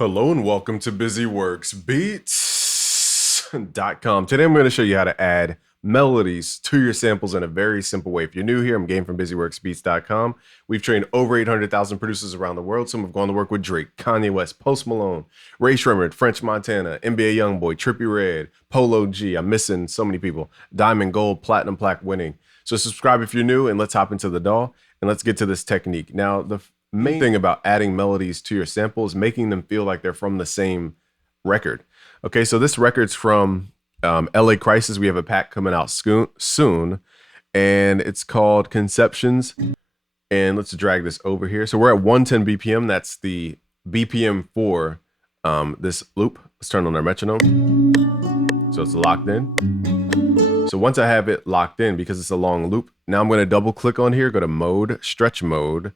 Hello and welcome to BusyWorksBeats.com. Today I'm going to show you how to add melodies to your samples in a very simple way. If you're new here, I'm Game from BusyWorksBeats.com. We've trained over 800,000 producers around the world. Some have gone to work with Drake, Kanye West, Post Malone, Ray Shremmerd, French Montana, NBA Youngboy, Trippie Redd, Polo G. I'm missing so many people. Diamond, Gold, Platinum, Plaque winning. So subscribe if you're new and let's hop into the DAW and let's get to this technique. Now, the main thing about adding melodies to your sample is making them feel like they're from the same record. Okay, so this record's from LA Crisis. We have a pack coming out soon, and it's called Conceptions. And let's drag this over here. So we're at 110 BPM. That's the BPM for this loop. Let's turn on our metronome. So it's locked in. So once I have it locked in, because it's a long loop, now I'm going to double click on here, go to mode, stretch mode.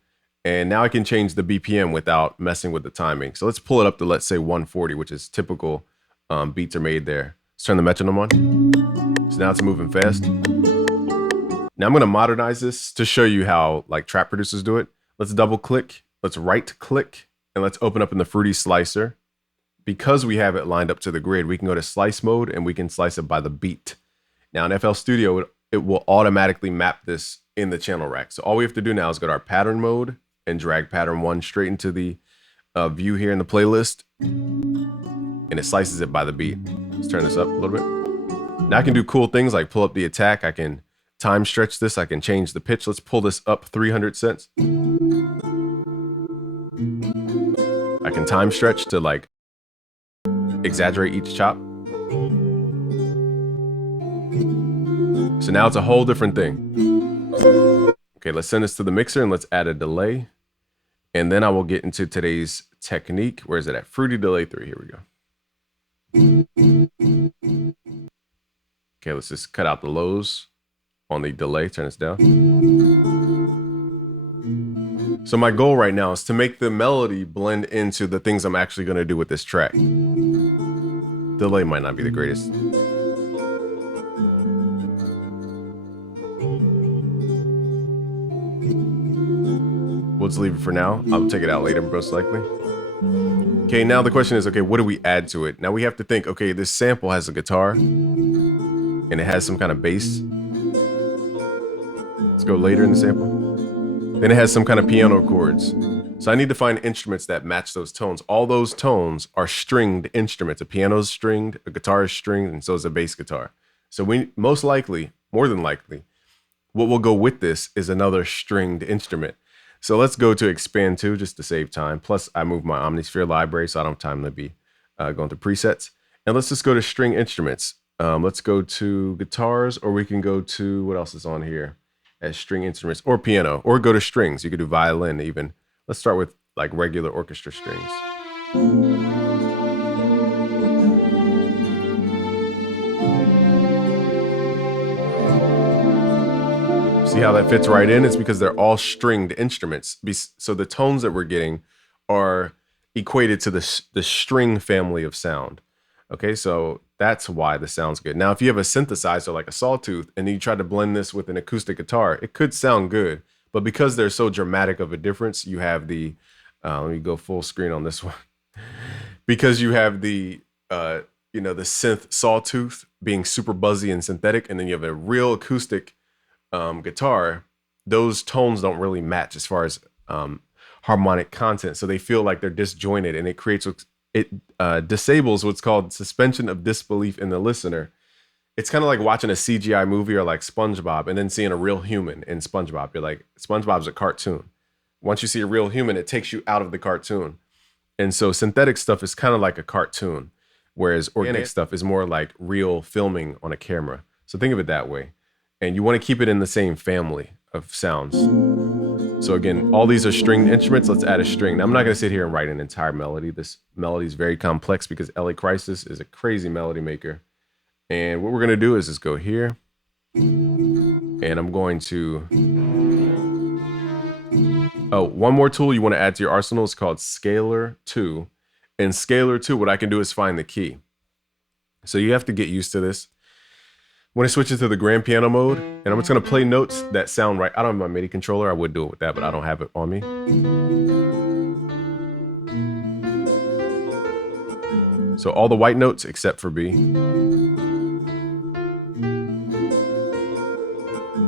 And now I can change the BPM without messing with the timing. So let's pull it up to, let's say 140, which is typical beats are made there. Let's turn the metronome on. So now it's moving fast. Now I'm gonna modernize this to show you how like trap producers do it. Let's double click, let's right click, and let's open up in the Fruity Slicer. Because we have it lined up to the grid, we can go to slice mode and we can slice it by the beat. Now in FL Studio, it will automatically map this in the channel rack. So all we have to do now is go to our pattern mode and drag pattern 1 straight into the view here in the playlist. And it slices it by the beat. Let's turn this up a little bit. Now I can do cool things like pull up the attack. I can time stretch this. I can change the pitch. Let's pull this up 300 cents. I can time stretch to like exaggerate each chop. So now it's a whole different thing. Okay, let's send this to the mixer and let's add a delay. And then I will get into today's technique. Where is it at? Fruity Delay 3. Here we go. Okay, let's just cut out the lows on the delay. Turn this down. So my goal right now is to make the melody blend into the things I'm actually going to do with this track. Delay might not be the greatest. We'll just leave it for now. I'll take it out later, most likely. Okay, now the question is, okay, what do we add to it? Now we have to think, okay, this sample has a guitar and it has some kind of bass. Let's go later in the sample. Then it has some kind of piano chords. So I need to find instruments that match those tones. All those tones are stringed instruments. A piano is stringed, a guitar is stringed, and so is a bass guitar. So we most likely, more than likely, what will go with this is another stringed instrument. So let's go to expand to just to save time. Plus I moved my Omnisphere library, so I don't have time to be going through presets. And let's just go to string instruments. Let's go to guitars, or we can go to, what else is on here as string instruments, or piano, or go to strings. You could do violin even. Let's start with like regular orchestra strings. See how that fits right in? It's because they're all stringed instruments. So the tones that we're getting are equated to the string family of sound. Okay, so that's why this sounds good. Now, if you have a synthesizer like a Sawtooth and you try to blend this with an acoustic guitar, it could sound good. But because they're so dramatic of a difference, you have the, let me go full screen on this one. Because you have the, the synth Sawtooth being super buzzy and synthetic, and then you have a real acoustic guitar, those tones don't really match as far as harmonic content. So they feel like they're disjointed, and it creates, it disables what's called suspension of disbelief in the listener. It's kind of like watching a CGI movie or like SpongeBob and then seeing a real human in SpongeBob. You're like, SpongeBob's a cartoon. Once you see a real human, it takes you out of the cartoon. And so synthetic stuff is kind of like a cartoon, whereas organic stuff is more like real filming on a camera. So think of it that way. And you want to keep it in the same family of sounds. So again, all these are stringed instruments. Let's add a string. Now, I'm not going to sit here and write an entire melody. This melody is very complex because LA Crisis is a crazy melody maker. And what we're going to do is just go here. And I'm going to... Oh, one more tool you want to add to your arsenal is called Scalar 2. And Scalar 2, what I can do is find the key. So you have to get used to this. When I switch it to the grand piano mode, and I'm just going to play notes that sound right. I don't have my MIDI controller. I would do it with that, but I don't have it on me. So all the white notes except for B.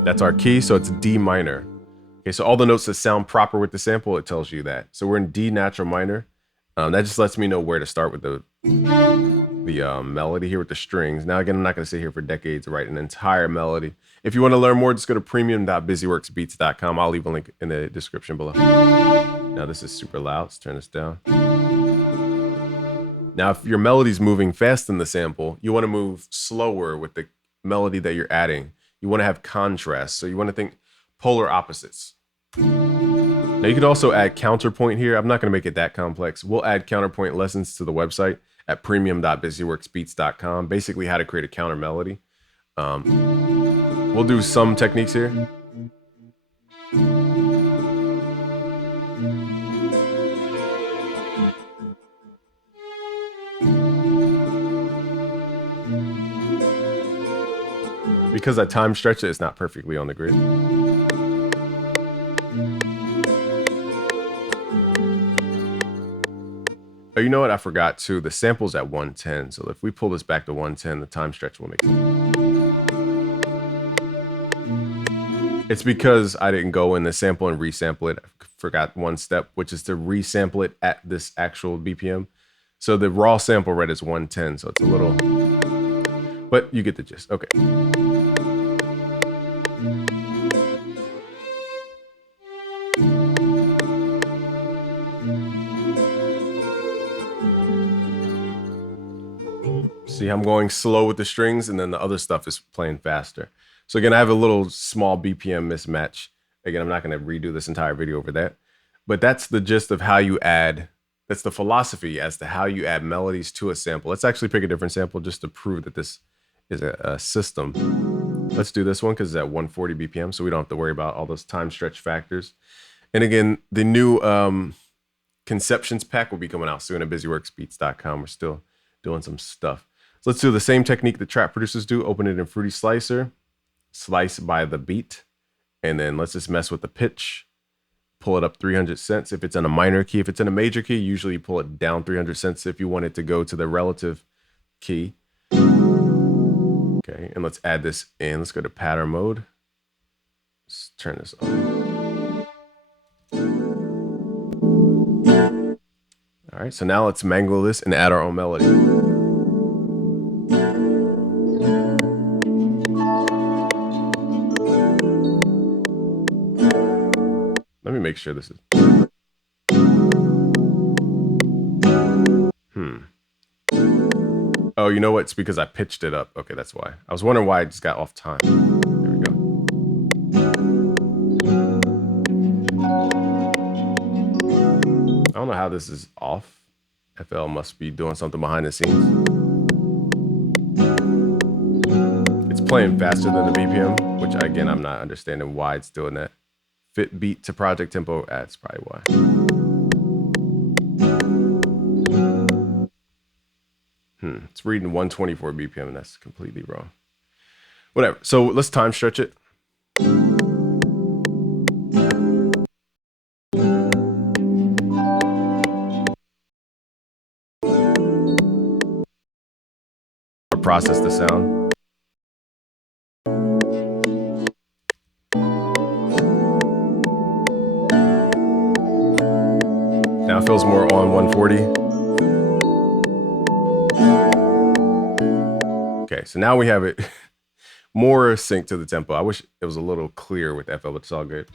That's our key, so it's D minor. Okay, so all the notes that sound proper with the sample, it tells you that. So we're in D natural minor. That just lets me know where to start with the melody here with the strings. Now, again, I'm not going to sit here for decades to write an entire melody. If you want to learn more, just go to premium.busyworksbeats.com. I'll leave a link in the description below. Now, this is super loud. Let's turn this down. Now, if your melody's moving fast in the sample, you want to move slower with the melody that you're adding. You want to have contrast. So you want to think polar opposites. Now, you could also add counterpoint here. I'm not going to make it that complex. We'll add counterpoint lessons to the website at premium.busyworksbeats.com. Basically, how to create a counter melody. We'll do some techniques here. Because I time stretched it, it's not perfectly on the grid. Oh, you know what? I forgot too. The sample's at 110. So if we pull this back to 110, the time stretch will make sense. It's because I didn't go in the sample and resample it. I forgot one step, which is to resample it at this actual BPM. So the raw sample rate is 110. So it's a little, but you get the gist. Okay. See, I'm going slow with the strings and then the other stuff is playing faster. So again, I have a little small BPM mismatch. Again, I'm not going to redo this entire video over that, but that's the gist of how you add, that's the philosophy as to how you add melodies to a sample. Let's actually pick a different sample just to prove that this is a system. Let's do this one because it's at 140 BPM, so we don't have to worry about all those time stretch factors. And again, the new Conceptions pack will be coming out soon at busyworksbeats.com. We're still doing some stuff. So let's do the same technique that trap producers do. Open it in Fruity Slicer, slice by the beat, and then let's just mess with the pitch. Pull it up 300 cents if it's in a minor key. If it's in a major key, usually you pull it down 300 cents if you want it to go to the relative key. Okay, and let's add this in. Let's go to pattern mode. Let's turn this on. All right, so now let's mangle this and add our own melody. Let me make sure this is. Oh, you know what? It's because I pitched it up. Okay, that's why. I was wondering why I just got off time. There we go. I don't know how this is off. FL must be doing something behind the scenes. It's playing faster than the BPM, which again, I'm not understanding why it's doing that. Fit beat to project tempo, that's probably why. It's reading 124 BPM, and that's completely wrong. Whatever. So let's time stretch it. Or process the sound. Now it feels more on 140. Okay, so now we have it more synced to the tempo. I wish it was a little clear with FL, but it's all good.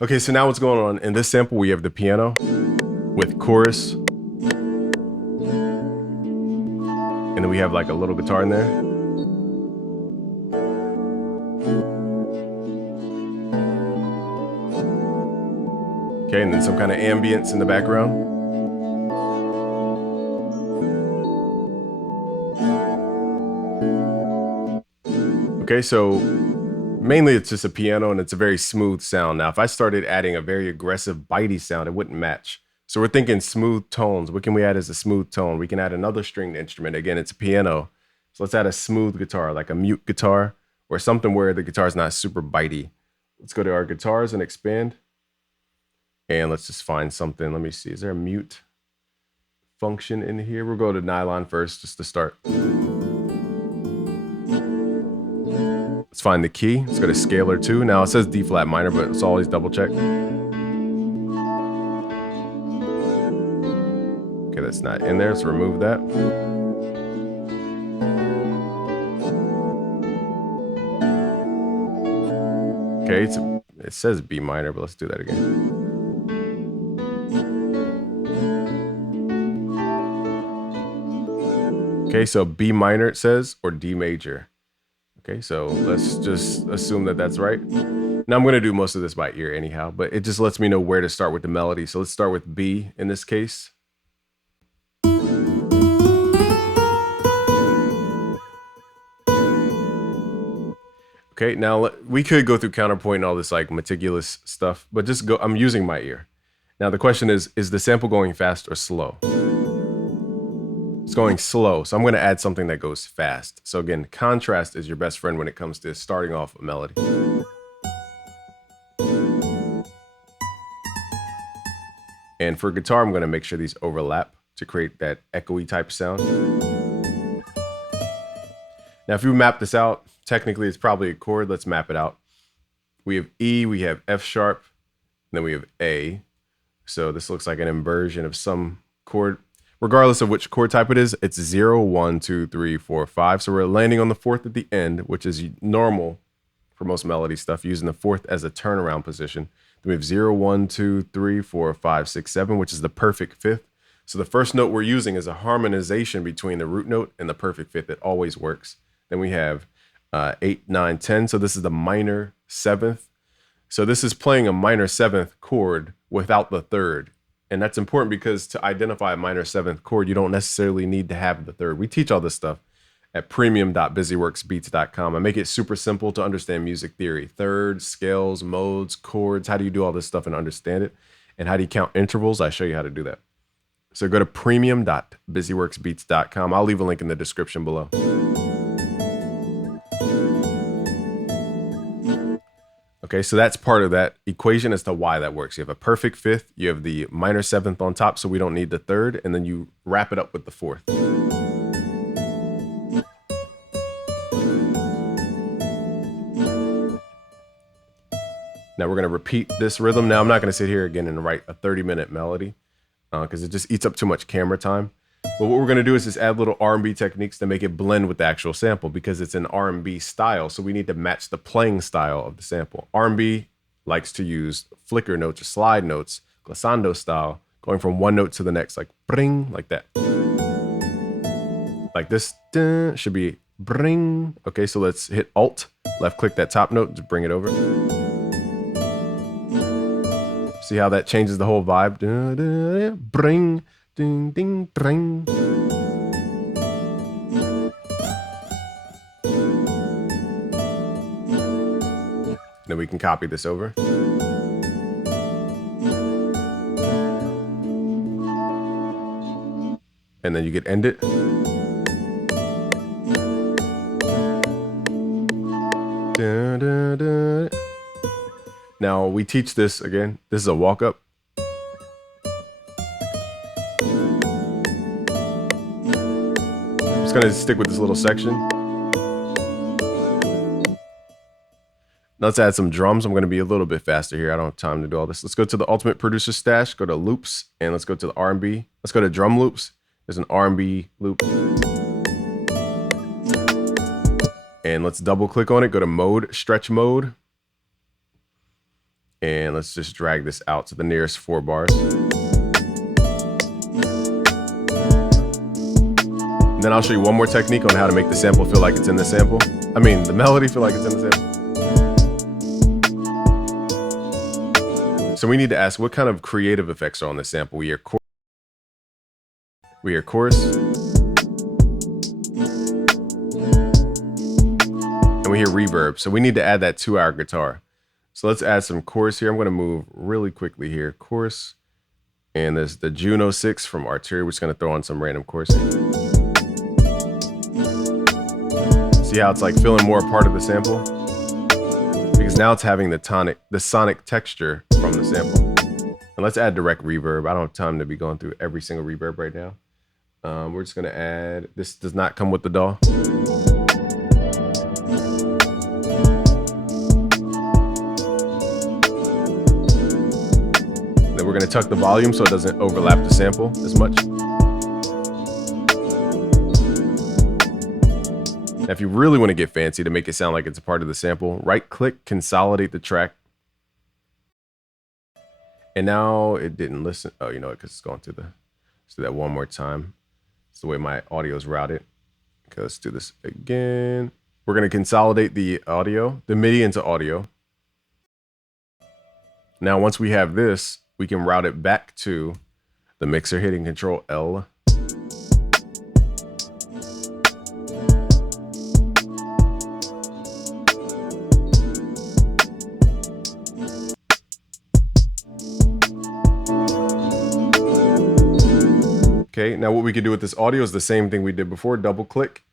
Okay, so now what's going on? In this sample, we have the piano with chorus. And then we have like a little guitar in there. Okay, and then some kind of ambience in the background. Okay, so mainly it's just a piano and it's a very smooth sound. Now, if I started adding a very aggressive, bitey sound, it wouldn't match. So we're thinking smooth tones. What can we add as a smooth tone? We can add another stringed instrument. Again, it's a piano. So let's add a smooth guitar, like a mute guitar or something where the guitar is not super bitey. Let's go to our guitars and expand. And let's just find something. Let me see. Is there a mute function in here. We'll go to nylon first just to start. Let's find the key. Let's go to scalar 2. Now it says D flat minor, but let's always double check. Okay, that's not in there. Let's remove that. Okay, it says B minor, but let's do that again. Okay, so B minor it says, or D major. Okay, so let's just assume that that's right. Now I'm going to do most of this by ear anyhow, but it just lets me know where to start with the melody. So let's start with B in this case. Okay, now we could go through counterpoint and all this like meticulous stuff, but just go, I'm using my ear. Now the question is the sample going fast or slow? It's going slow, so I'm going to add something that goes fast. So again, contrast is your best friend when it comes to starting off a melody. And for guitar, I'm going to make sure these overlap to create that echoey type sound. Now, if you map this out, technically it's probably a chord. Let's map it out. We have E, we have F sharp, and then we have A. So this looks like an inversion of some chord. Regardless of which chord type it is, it's 0, 1, 2, 3, 4, 5. So we're landing on the fourth at the end, which is normal for most melody stuff, using the fourth as a turnaround position. Then we have 0, 1, 2, 3, 4, 5, 6, 7, which is the perfect fifth. So the first note we're using is a harmonization between the root note and the perfect fifth. It always works. Then we have 8, 9, 10. So this is the minor seventh. So this is playing a minor seventh chord without the third. And that's important because to identify a minor seventh chord, you don't necessarily need to have the third. We teach all this stuff at premium.busyworksbeats.com. I make it super simple to understand music theory. Thirds, scales, modes, chords. How do you do all this stuff and understand it? And how do you count intervals? I show you how to do that. So go to premium.busyworksbeats.com. I'll leave a link in the description below. Okay, so that's part of that equation as to why that works. You have a perfect fifth, you have the minor seventh on top, so we don't need the third, and then you wrap it up with the fourth. Now we're going to repeat this rhythm. Now I'm not going to sit here again and write a 30-minute melody because it just eats up too much camera time. But what we're going to do is just add little R&B techniques to make it blend with the actual sample because it's an R&B style. So we need to match the playing style of the sample. R&B likes to use flicker notes or slide notes, glissando style, going from one note to the next, like bring, like that. Like this should be bring. Okay, so let's hit Alt, left click that top note to bring it over. See how that changes the whole vibe? Bring. Ding, ding, bring. Then we can copy this over. And then you could end it. Da, da, da. Now we teach this again. This is a walk up. I'm just gonna stick with this little section. Now let's add some drums. I'm gonna be a little bit faster here. I don't have time to do all this. Let's go to the Ultimate Producer Stash, go to loops, and let's go to the R&B. Let's go to drum loops. There's an R&B loop. And let's double click on it, go to mode, stretch mode. And let's just drag this out to the nearest 4 bars. And then I'll show you one more technique on how to make the sample feel like it's in the sample. I mean, the melody feel like it's in the sample. So we need to ask what kind of creative effects are on the sample. We hear chorus. And we hear reverb. So we need to add that to our guitar. So let's add some chorus here. I'm going to move really quickly here. Chorus. And there's the Juno 6 from Arteria. We're just going to throw on some random chorus. See how it's like feeling more a part of the sample? Because now it's having the sonic texture from the sample. And let's add direct reverb. I don't have time to be going through every single reverb right now. We're just gonna add, this does not come with the DAW. Then we're gonna tuck the volume so it doesn't overlap the sample as much. Now, if you really want to get fancy to make it sound like it's a part of the sample, right click, consolidate the track. And now it didn't listen. Oh, you know what, because it's going through the, let's do that one more time. It's the way my audio is routed. Okay, let's do this again. We're gonna consolidate the audio, the MIDI into audio. Now, once we have this, we can route it back to the mixer, hitting Control L. Okay, now what we could do with this audio is the same thing we did before. Double click,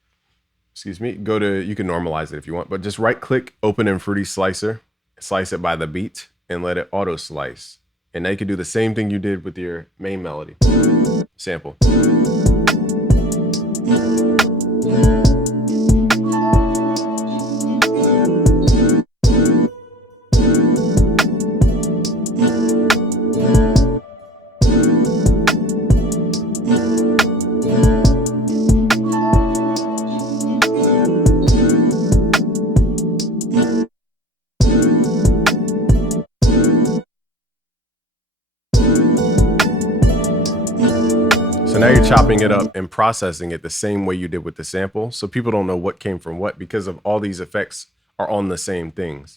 excuse me, go to, you can normalize it if you want, but just right click, open in Fruity Slicer, slice it by the beat, and let it auto slice. And now you can do the same thing you did with your main melody sample. So now you're chopping it up and processing it the same way you did with the sample. So people don't know what came from what because of all these effects are on the same things.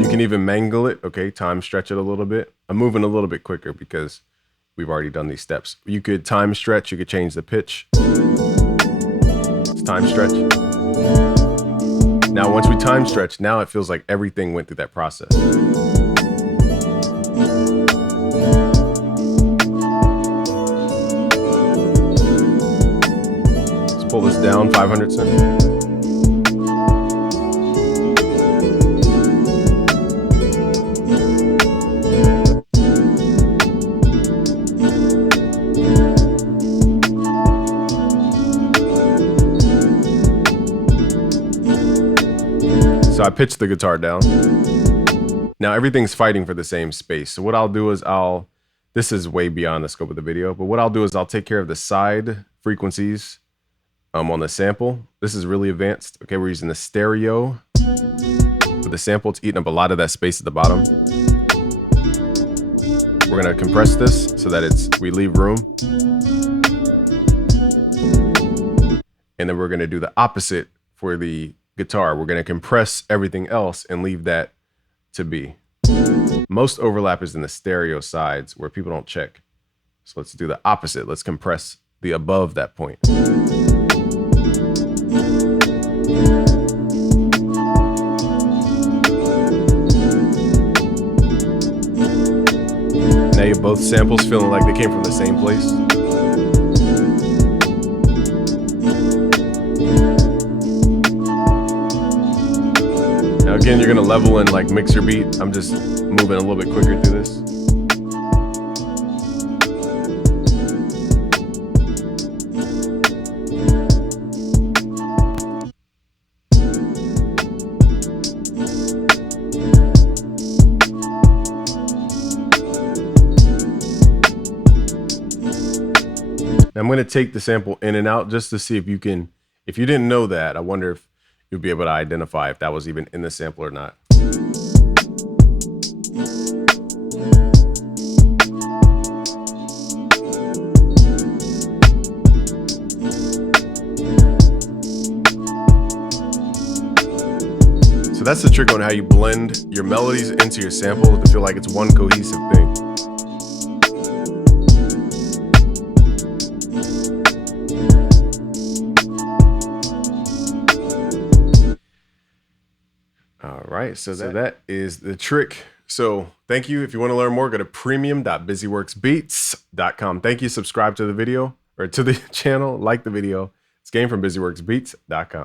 You can even mangle it. Okay, time stretch it a little bit. I'm moving a little bit quicker because we've already done these steps. You could time stretch, you could change the pitch. It's time stretch. Now, once we time stretch, now it feels like everything went through that process. Let's pull this down 500 So I pitched the guitar down. Now everything's fighting for the same space. So what I'll do is this is way beyond the scope of the video, but what I'll do is I'll take care of the side frequencies on the sample. This is really advanced. Okay, we're using the stereo for the sample. It's eating up a lot of that space at the bottom. We're gonna compress this so that we leave room. And then we're gonna do the opposite for the guitar. We're going to compress everything else and leave that to be. Most overlap is in the stereo sides where people don't check. So let's do the opposite. Let's compress the above that point. Now you have both samples feeling like they came from the same place. Now again, you're gonna level and like mix your beat. I'm just moving a little bit quicker through this. Now I'm gonna take the sample in and out just to see if you didn't know that, I wonder if you'll be able to identify if that was even in the sample or not. So that's the trick on how you blend your melodies into your sample to feel like it's one cohesive thing. All right, so that is the trick. So thank you. If you want to learn more, go to premium.busyworksbeats.com. Thank you. Subscribe to the video or to the channel, like the video. It's Game from busyworksbeats.com.